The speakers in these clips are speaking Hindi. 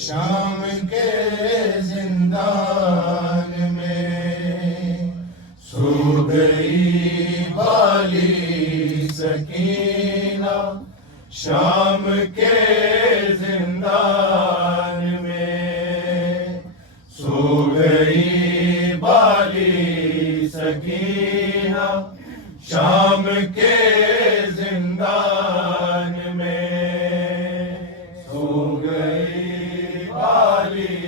शाम के जिंदान में सो गई वाली सकीना। शाम के जिंदान में सो गई वाली सकीना। शाम के जिंदान में सो गई वाली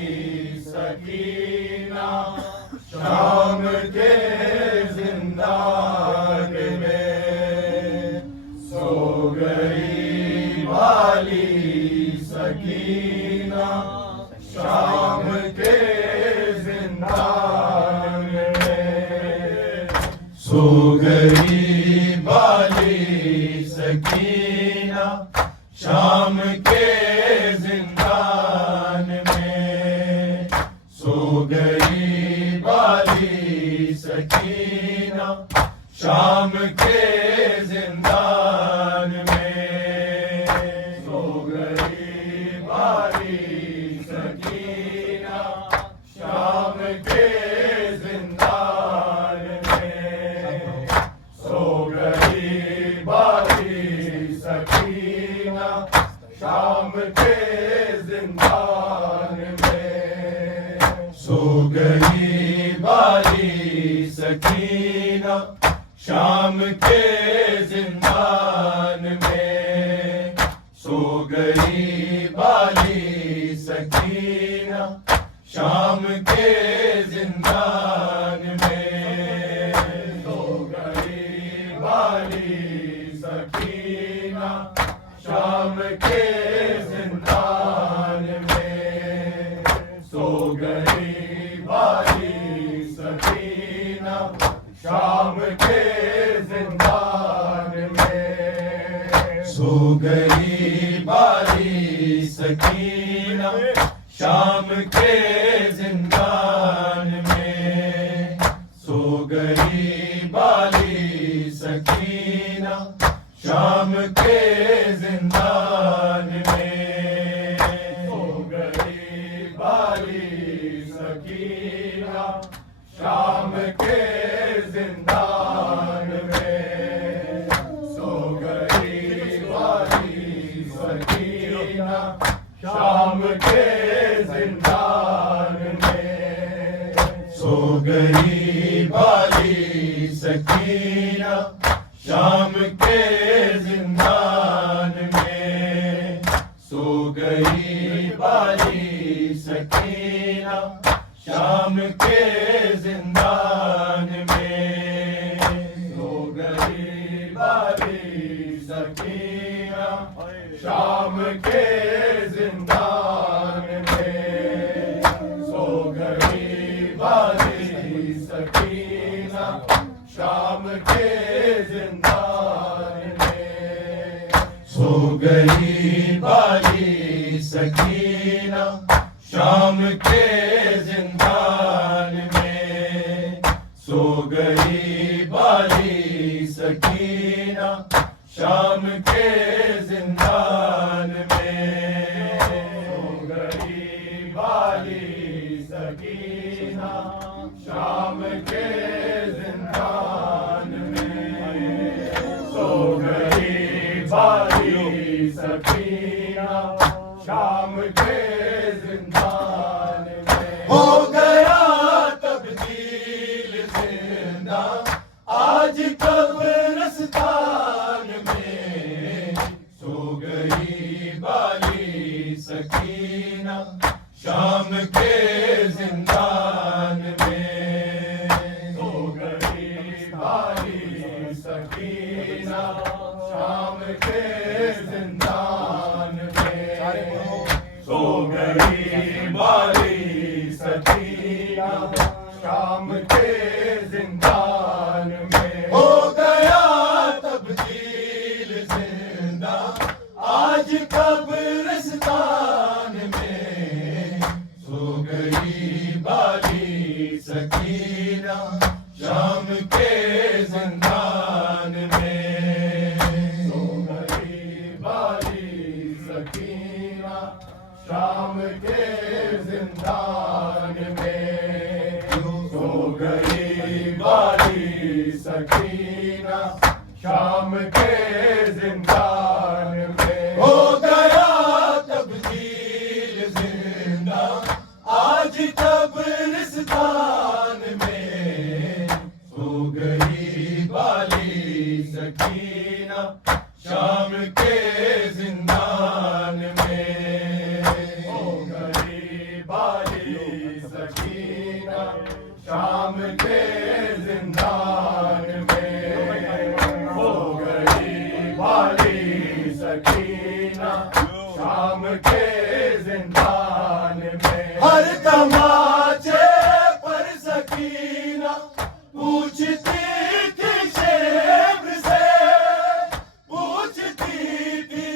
सकीना। शाम के जिंदान में सो गई वाली सकीना। शाम के जिंदान में सो गई वाली सकीना। शाम के जिंदान में सो गई वाली सकीना। शाम के जिंदान में सो गई वाली सकीना। शाम के जिंदान में सो गई वाली सकीना। शाम के जिंदान में सो गई वाली सकीना। शाम के जिंदान में सो गई वाली सकीना। शाम के जिंदान में सो गई वाली सकीना शाम के जिंदान में सो गई वाली सकीना शाम के जिंदान में सो गई वाली सकीना शाम के जिंदान में सो गई वाली सकीना शाम के जिंदान में सो गई वाली सकीना शाम के जिंदान में सो गई वाली सकीना शाम के जिंदान में सो गई वाली सकीना शाम के जिंदान में सो गई वाली सकीना शाम के जिंदान में सो गई वाली सकीना शाम के जिंदान में सो गई वाली सकीना शाम के जिंदान में सो गई वाली सकीना शाम के जिंदान में सो गई वाली सकीना शाम के जिंदान में सो गई वाली सकीना शाम के जिंदान में सो गई वाली सकीना शाम के जिंदान में हो गया तब्दील जिंदा आज कब्रिस्तान में सो गई वाली सकीना शाम के जिंदान में सो गई वाली सकीना शाम के जिंदान में सो गई वाली सकीना शाम के जिंदान में हो गया तब्दील जिंदा आज कब्रिस्तान में सो गई वाली सकीना शाम के जिंदान में सो गई वाली सकीना शाम के जिंदान में सो गई वाली सकीना शाम के जिंदान में हो गया तब्दील जिंदा आज कब्रिस्तान में सो गई वाली सकीना शाम के जिंदान में हो गई वाली सकीना शाम के जिंदान में हो गई वाली सकीना शाम के जिंदान में हर तमाचे पर सकीना पूछती थी शेब्र से पूछती थी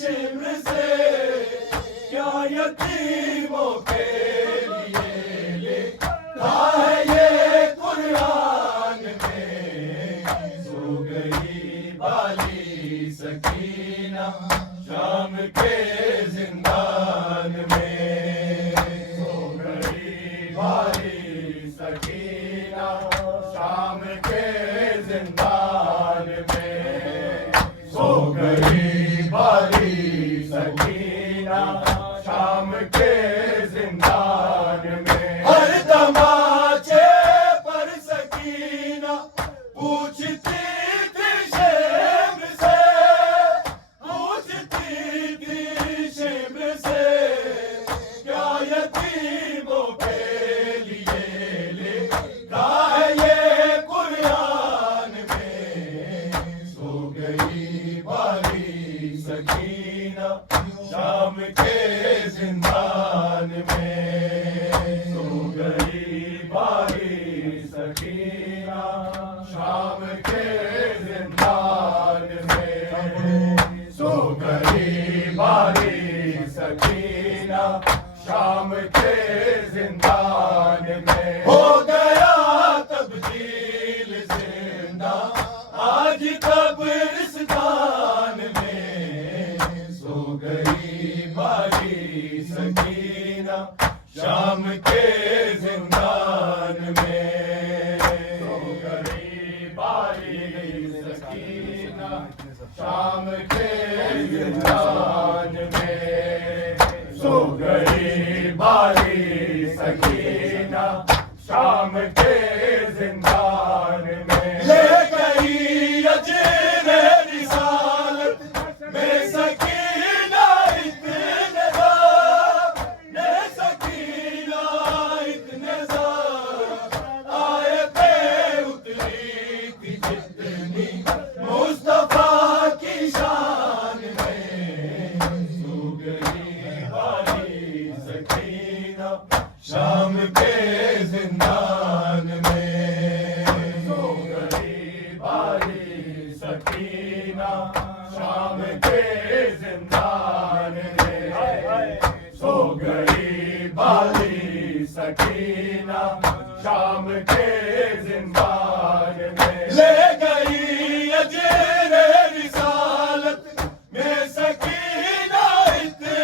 शेब्र से क्या यतीमों के लिए लिखा है ये कुरान में सो गई वाली सकीना शाम के जिंदान में सो गई वाली सकीना शाम के जिंदान में सो गई वाली सकीना शाम के जिंदान में हर तमाचे पर सकीना पूछती थी शेब्र से पूछती थी शेब्र से सकीना शाम के जिंदान में सो गई बारी सकीना शाम के जिंदान में सो गई बारी सकीना शाम के जिंदान में हो गया तब्दील जिंदा आज कब्रिस्तान में सो गई बारी सकीना शाम के जिंदान में सो गई बारी सकीना शाम के जिंदान में सो गई बारी सकीना शाम के जिंदान में ले गई अजरे रिसालत में सकीना इतने सकीना इतने आयतें उतरी थी जितनी मुस्तफा की शान में सो गई बारी सकीना शाम के जिंदान में सो गई बारी सकीना शाम के जिंदान में सो गई बारी सकीना शाम के जिंदान में ले गई अजरे रिसालत में सकीना इतने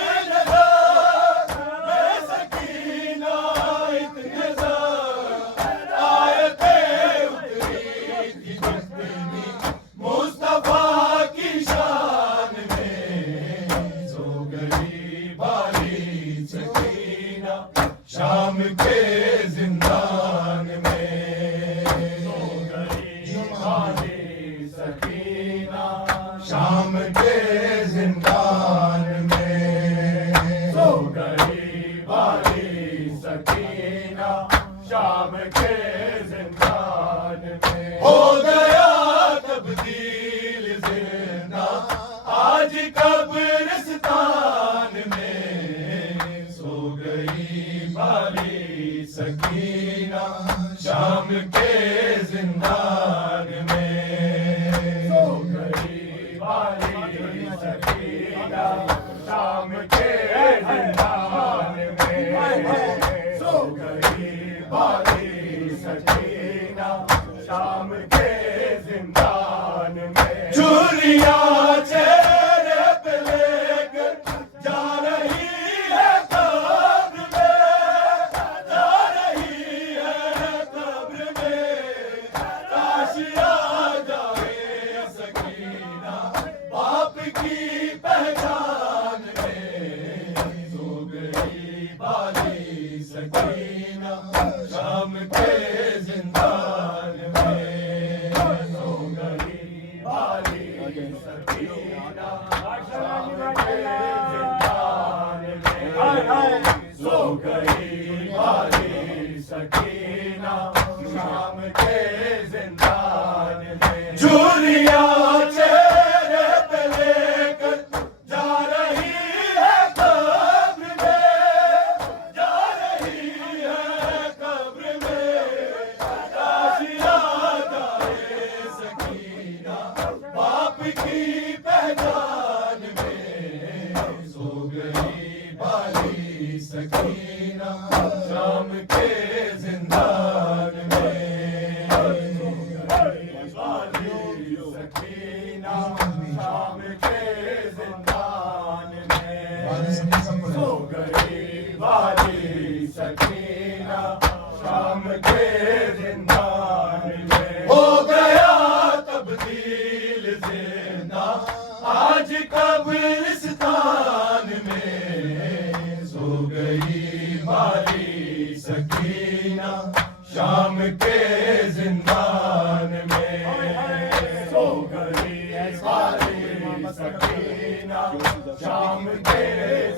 में सकीना इतने आयतें उतरी थी जितनी मुस्तफा की शान में सो गई बारी सकीना शाम के जिंदान में सो गई बारी सकीना शाम के जिंदान में सो गई बारी सकीना शाम के जिंदान में हो गया तब्दील जिंदा आज कब्रिस्तान में सो गई बारी सकीना शाम के जिंदान में सो गई बारी सकीना शाम के जिंदान में सो गई बारी सकीना शाम के जिंदान में चूरिया चेहरे पे लेकर जा रही है कब्र में जा रही है कब्र में काश आ जाए सकीना बाप की पहचान में सो गई बारी सकीना शाम के जिंदान में सो गई बारी सकीना शाम के जिंदान में सो गई बारी सकीना शाम के जिंदान में चूरिया चेहरे पे लेकर जा रही है कब्र में जा रही है कब्र में काश आ जाए सकीना बाप की पहचान में सो गई बारी सकीना शाम के जिंदान में सो गई बारी सकीना शाम के जिंदान में सो गई बारी सकीना शाम के जिंदान में हो गया तब्दील जिंदा आज कब्रिस्तान में सो गई बारी सकीना शाम के जिंदान में सो गई बारी सकीना शाम के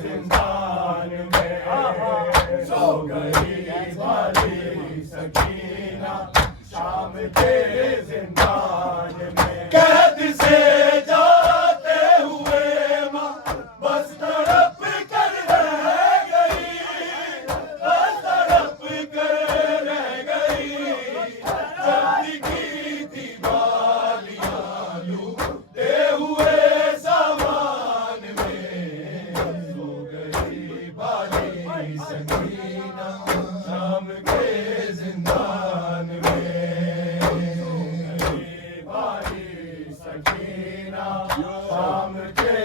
जिंदान में सो गई बारी सकीना शाम के जिंदान में कैद से जाते हुए सकीना शाम के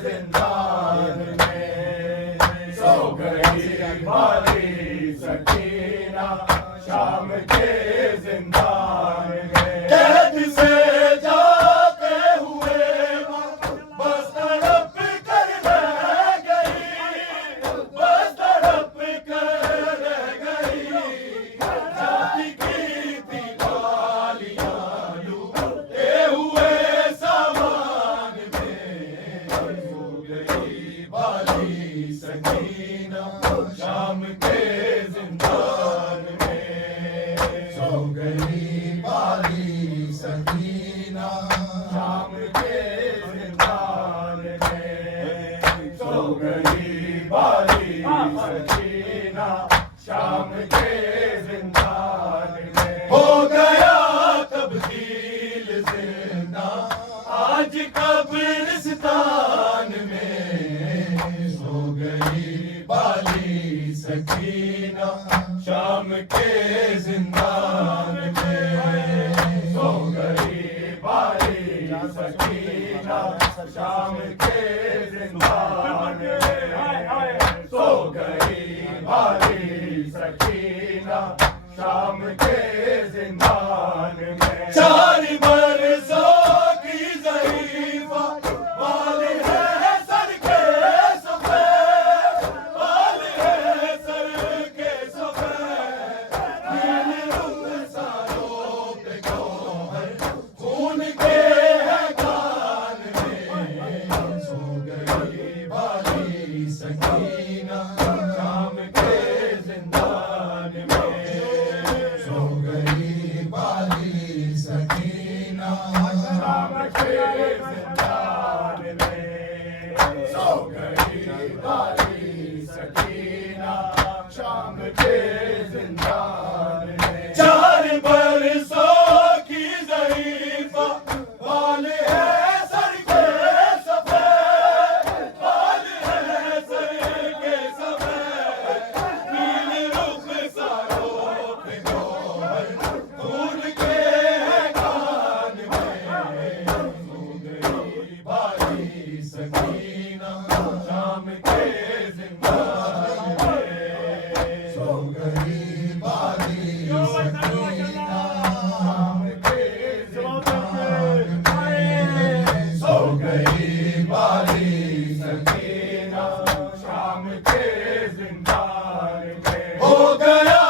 जिंदान में। सो गई बाली सकीना शाम के जिंदान में। कैद से जाते हुए बस तड़प कर रह गई, बस तड़प कर रह गई। जाति की थी गालियां लूटे हुए सामान में। सो गई बाली सकीना शाम के जिंदान में। सो गई बाली सकीना शाम के जिंदान में। सो गई बाली सकीना शाम के जिंदान में। हो गया तब्दील जिंदा आज कब्रिस्तान में। सो गई बाली सकीना शाम के जिंदान में। सो गई बाली सकीना शाम के जिंदान में। सो गई बाली सकीना शाम के जिंदान में। 4 बरसों की ज़रीफ़ा बाल है सर के सफ़ेद, बाल है सर के सफ़ेद। नील रुख़सारों पे गौहर खून के है कान में। सो गई बाली सकीना शाम के जिंदान में। सो गई बाली सकीना शाम के जिंदान में। सो गई बाली सकीना शाम के जिंदान में। 4 बरसों की ज़रीफ़ा बाल है सर के सफ़ेद, बाल है सर के सफ़ेद। नील रुख़सारों पे गौहर खून के है कान में। सो गई बाली सकीना शाम के जिंदान में। सो गई बाली सकीना शाम के जिंदान में। सो गई बाली सकीना शाम के जिंदान में। हो गया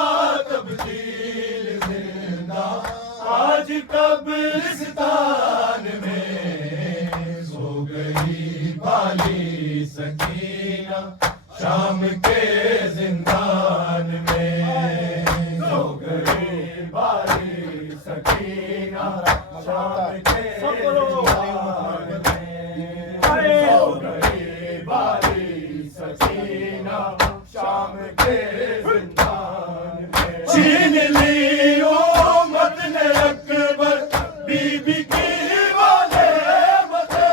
तब्दील जिंदा आज कब्रिस्तान में। सो गई बाली सकीना शाम के जिंदान में। सो गई बाली सकीना शाम के जिंदान में। सो गई बाली सकीना शाम के जिंदान में। छीन ली उम्मत ने अकबर बीबी की वो नेमते,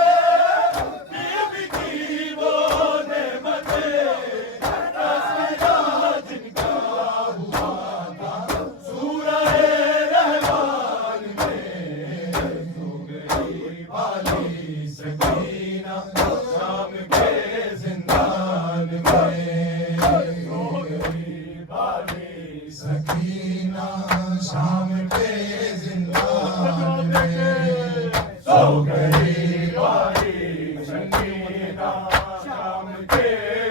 बीबी की वो नेमते। तस्करा जिनका हुआ था सूरह रहमान में। सो गई बाली सकीना शाम के जिंदान में। सो गई बाली सकीना शाम के जिंदान में। सो गई बाली सकीना शाम के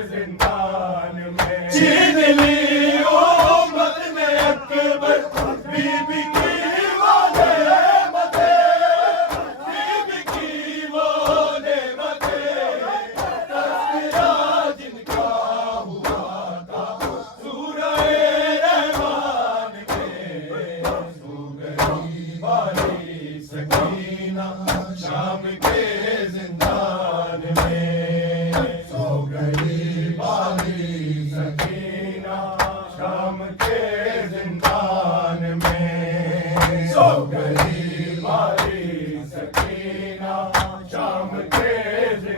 जिंदान में। छीन ली उम्मत ने अकबर बीबी की वो नेमते, बीबी की वो नेमते। तस्करा जिनका हुआ था सूरह रहमान में। सो गई बाली सकीना शाम के जिंदान में। सो गई बाली सकीना शाम के जिंदान में। सो गई बाली